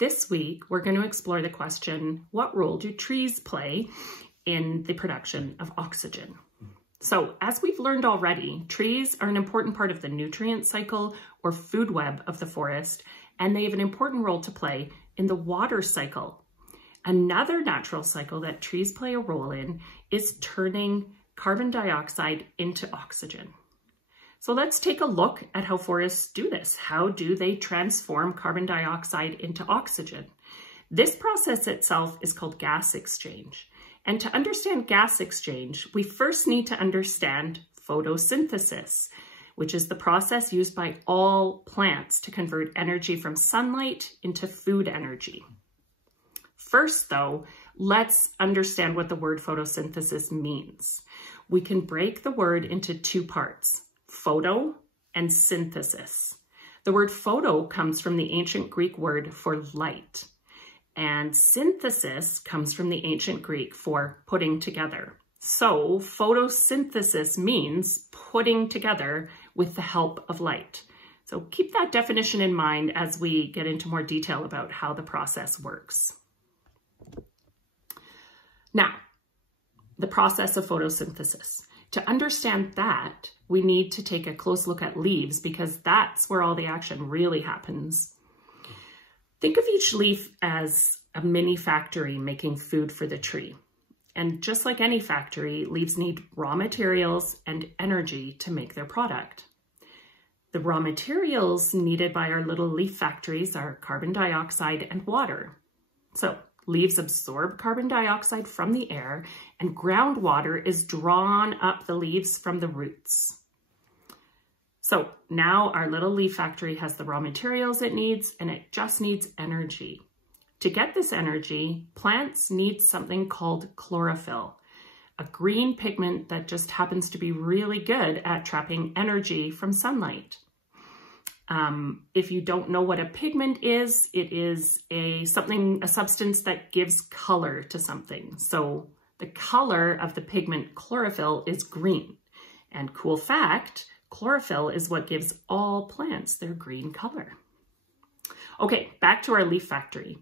This week, we're going to explore the question, what role do trees play in the production of oxygen? So as we've learned already, trees are an important part of the nutrient cycle or food web of the forest, and they have an important role to play in the water cycle. Another natural cycle that trees play a role in is turning carbon dioxide into oxygen. So let's take a look at how forests do this. How do they transform carbon dioxide into oxygen? This process itself is called gas exchange. And to understand gas exchange, we first need to understand photosynthesis, which is the process used by all plants to convert energy from sunlight into food energy. First, though, let's understand what the word photosynthesis means. We can break the word into two parts, photo and synthesis. The word photo comes from the ancient Greek word for light, and synthesis comes from the ancient Greek for putting together. So photosynthesis means putting together with the help of light. So keep that definition in mind as we get into more detail about how the process works. Now, the process of photosynthesis. To understand that, we need to take a close look at leaves because that's where all the action really happens. Think of each leaf as a mini factory making food for the tree. And just like any factory, leaves need raw materials and energy to make their product. The raw materials needed by our little leaf factories are carbon dioxide and water. So leaves absorb carbon dioxide from the air, and groundwater is drawn up the leaves from the roots. So now our little leaf factory has the raw materials it needs, and it just needs energy. To get this energy, plants need something called chlorophyll, a green pigment that just happens to be really good at trapping energy from sunlight. If you don't know what a pigment is, it is a substance that gives color to something. So the color of the pigment chlorophyll is green. And cool fact, chlorophyll is what gives all plants their green color. Okay, back to our leaf factory.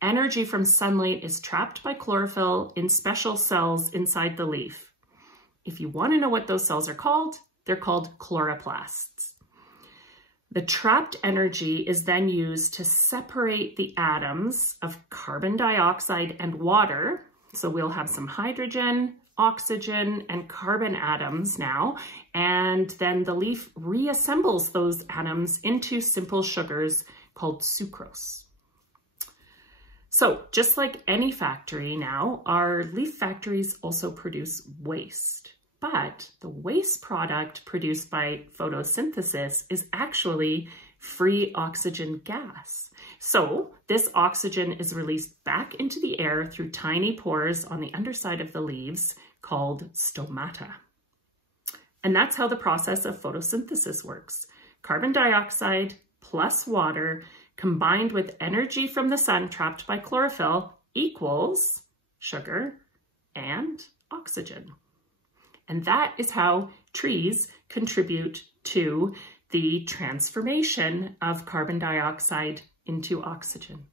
Energy from sunlight is trapped by chlorophyll in special cells inside the leaf. If you want to know what those cells are called, they're called chloroplasts. The trapped energy is then used to separate the atoms of carbon dioxide and water. So we'll have some hydrogen, oxygen, and carbon atoms now. And then the leaf reassembles those atoms into simple sugars called sucrose. So just like any factory now, our leaf factories also produce waste. But the waste product produced by photosynthesis is actually free oxygen gas. So this oxygen is released back into the air through tiny pores on the underside of the leaves called stomata. And that's how the process of photosynthesis works. Carbon dioxide plus water combined with energy from the sun trapped by chlorophyll equals sugar and oxygen. And that is how trees contribute to the transformation of carbon dioxide into oxygen.